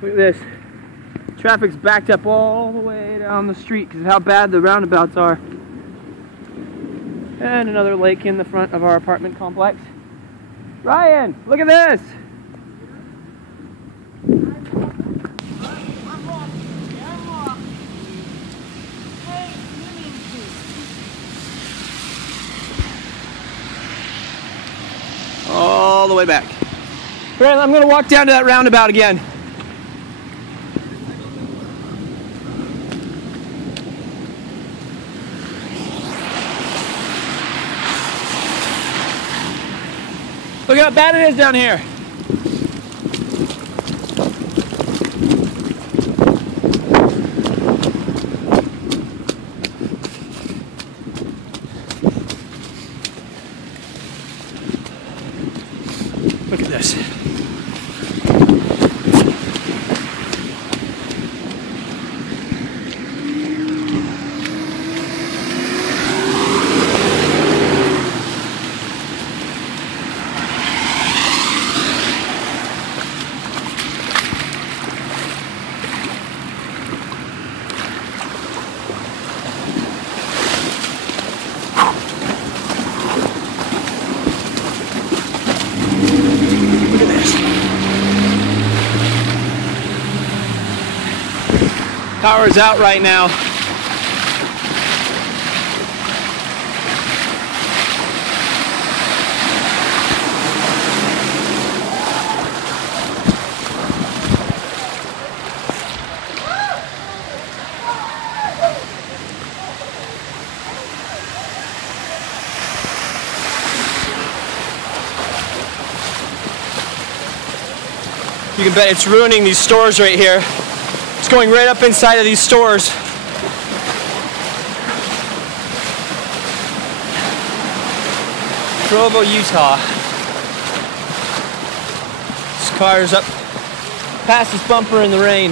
Look at this. Traffic's backed up all the way down the street because of how bad the roundabouts are. And another lake in the front of our apartment complex. Ryan, look at this! All the way back. Right, I'm going to walk down to that roundabout again. Look how bad it is down here. Look at this. Power's out right now. You can bet it's ruining these stores right here. It's going right up inside of these stores. Provo, Utah. This car's up past this bumper in the rain.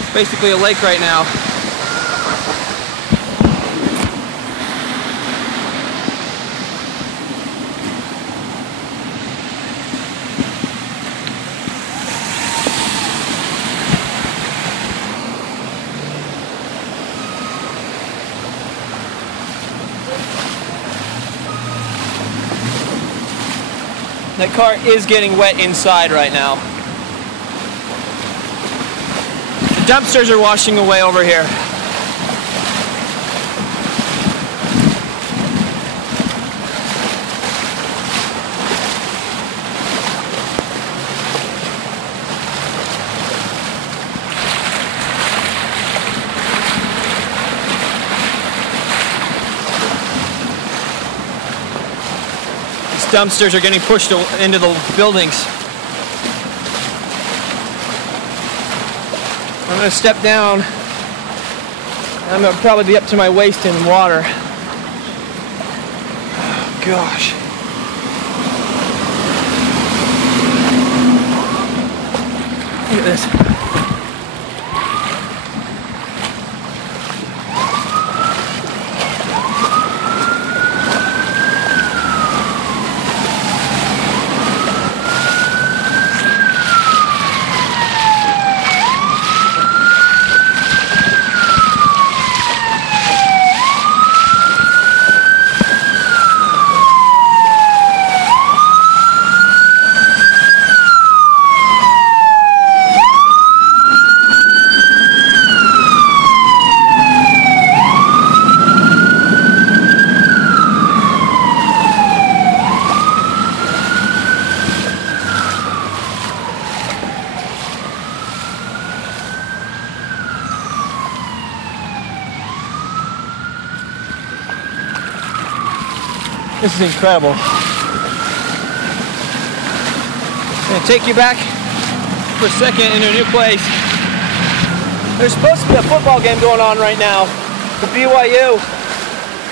It's basically a lake right now. That car is getting wet inside right now. The dumpsters are washing away over here. Dumpsters are getting pushed into the buildings. I'm going to step down. I'm going to probably be up to my waist in water. Oh, gosh. Look at this. This is incredible. I'm going to take you back for a second into a new place. There's supposed to be a football game going on right now for BYU.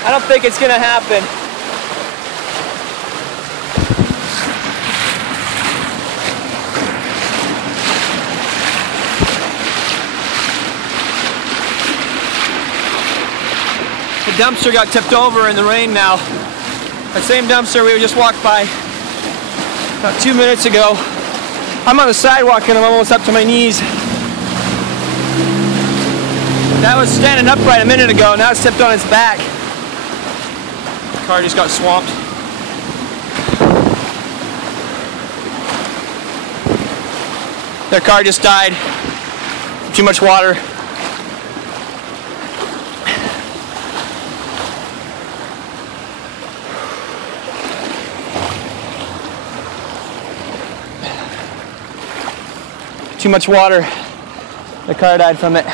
I don't think it's going to happen. The dumpster got tipped over in the rain now. That same dumpster we just walked by about 2 minutes ago I'm on the sidewalk and I'm almost up to my knees. That was standing upright a minute ago, now it stepped on its back. The car just got swamped. Their car just died. Too much water. Too much water. The car died from it.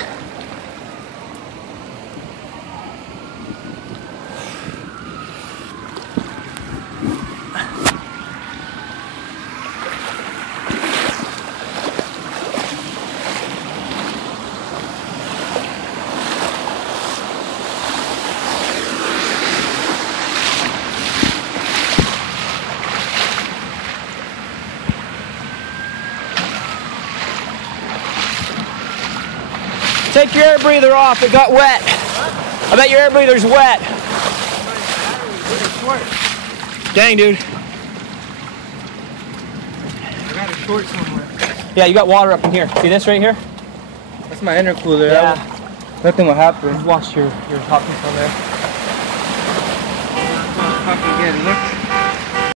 Take your air breather off, it got wet. I bet your air breather's wet. Dang, dude. I got a short somewhere. Yeah, you got water up in here. See this right here? That's my intercooler. Yeah. Nothing will happen. You've lost your hot piece on there. Fucking get it. Look.